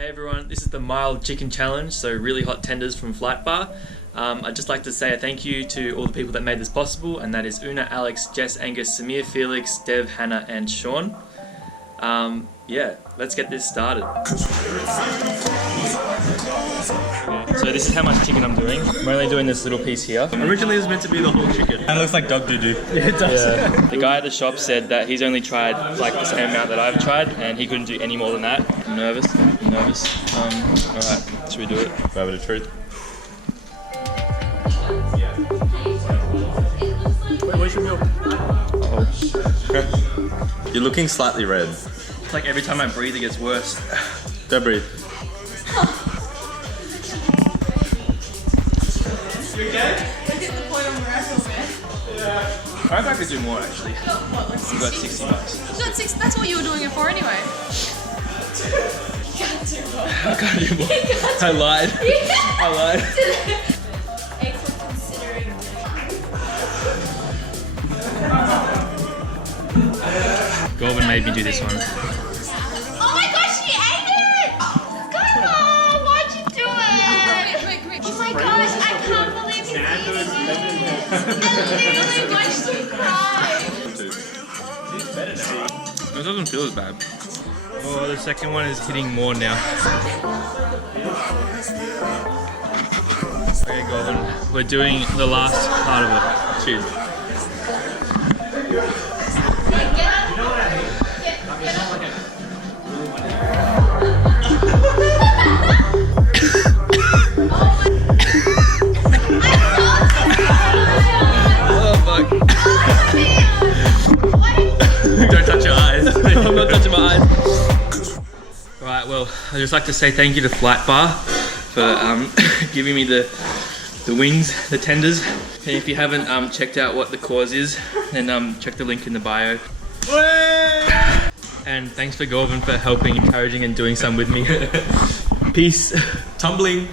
Hey everyone, this is the mild chicken challenge, so really hot tenders from Flight Bar. I'd just like to say a thank you to all the people that made this possible, and that is Una, Alex, Jess, Angus, Samir, Felix, Dev, Hannah and Sean. Yeah, let's get this started. So this is how much chicken I'm doing. I'm only doing this little piece here. Originally it was meant to be the whole chicken. It looks like dog doo-doo. Yeah, it does. Yeah. The guy at the shop said that he's only tried like the same amount that I've tried, and he couldn't do any more than that. I'm nervous. Alright, should we do it? Moment of truth. Wait, where's your milk? You're looking slightly red. It's like every time I breathe it gets worse. Don't breathe. You okay? I reckon I could do more actually. You got $60. You got six. That's what you were doing it for anyway. I can't do more. I lied. I lied. Gorvin made me do this one. Oh my gosh, she ate it! Skylar, why'd you do it? Oh my gosh, I can't believe he's eating it. I literally watched him cry. It doesn't feel as bad. Oh, the second one is hitting more now. Okay, Gorvin, we're doing the last part of it. Cheers. Don't touch your eyes. I'm not touching my eyes. Right, well, I'd just like to say thank you to Flight Bar for giving me the wings, the tenders. And if you haven't checked out what the cause is, then check the link in the bio. And thanks for Gorvin for helping, encouraging and doing some with me. Peace. Tumbling.